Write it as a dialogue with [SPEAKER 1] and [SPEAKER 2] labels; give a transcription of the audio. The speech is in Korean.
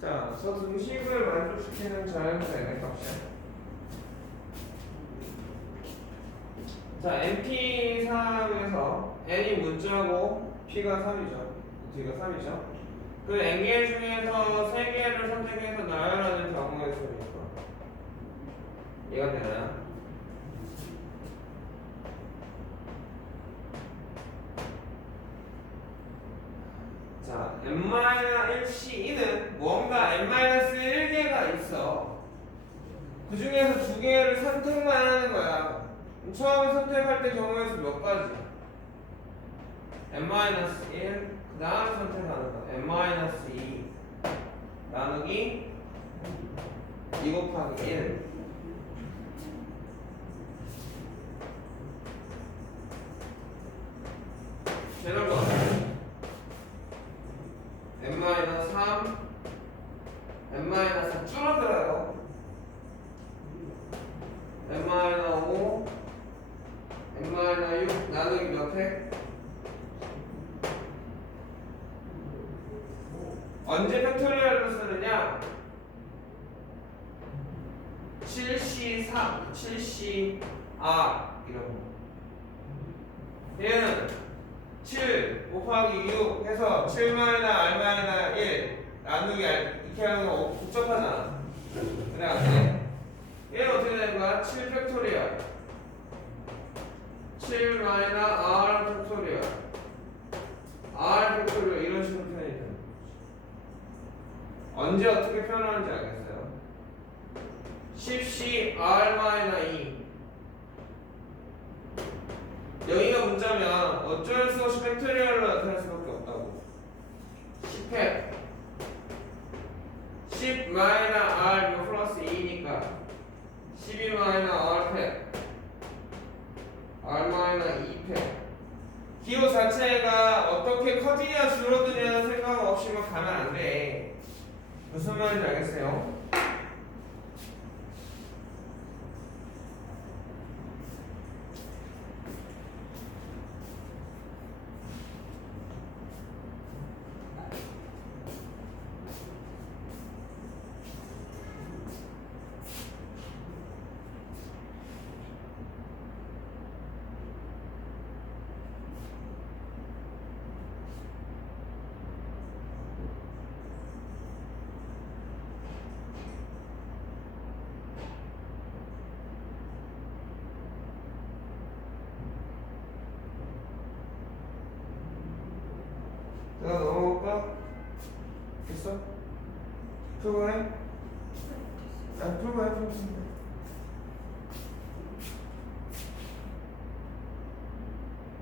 [SPEAKER 1] 자, 저 등식을 만족시키는 자연수의 값이야. 자, NP3에서 N이 문자고 P가 3이죠. D가 3이죠. 그 N개 중에서 3개를 선택해서 나열하는 경우의 수니까 이해가 되나요? 자, n-1c는 뭔가 n-1개가 있어. 그 중에서 두 개를 선택만 하는 거야. 처음에 선택할 때 경우의 수몇 가지? n-1, 그 다음에 선택하는 거야. n-2 나누기 2 곱하기 1. 제로번 n-3 n-4 줄어들어요 n-5 n-6 나누기 몇 회? 언제 팩토리얼로 쓰느냐? 7C3, 7C R 이런 거 얘는 7 곱하기 6 해서 7 마이나 R 마이나 1 나누기 R 이렇게 하는 거 복잡하잖아 그래 안 돼? 얘는 어떻게 되는 거야? 7 팩토리얼 7 마이나 R 팩토리얼 R 팩토리얼 이런 식으로 표현이 되는 거지 언제 어떻게 표현하는지 알겠어요? 10C R 마이나 2 여기가 문자면 어쩔 수 없이 팩토리얼로 나타날 수밖에 없다고. 10팩 10 마이너 R 이거 플러스 2니까 12 마이너 R 팩. R 마이너 2팩. 기호 자체가 어떻게 커지냐 줄어드냐는 생각 없이만 가면 안돼 무슨 말인지 알겠어요? 내가 넘어갈까? 됐어? 풀고 해? 아 풀고 해 풀고 해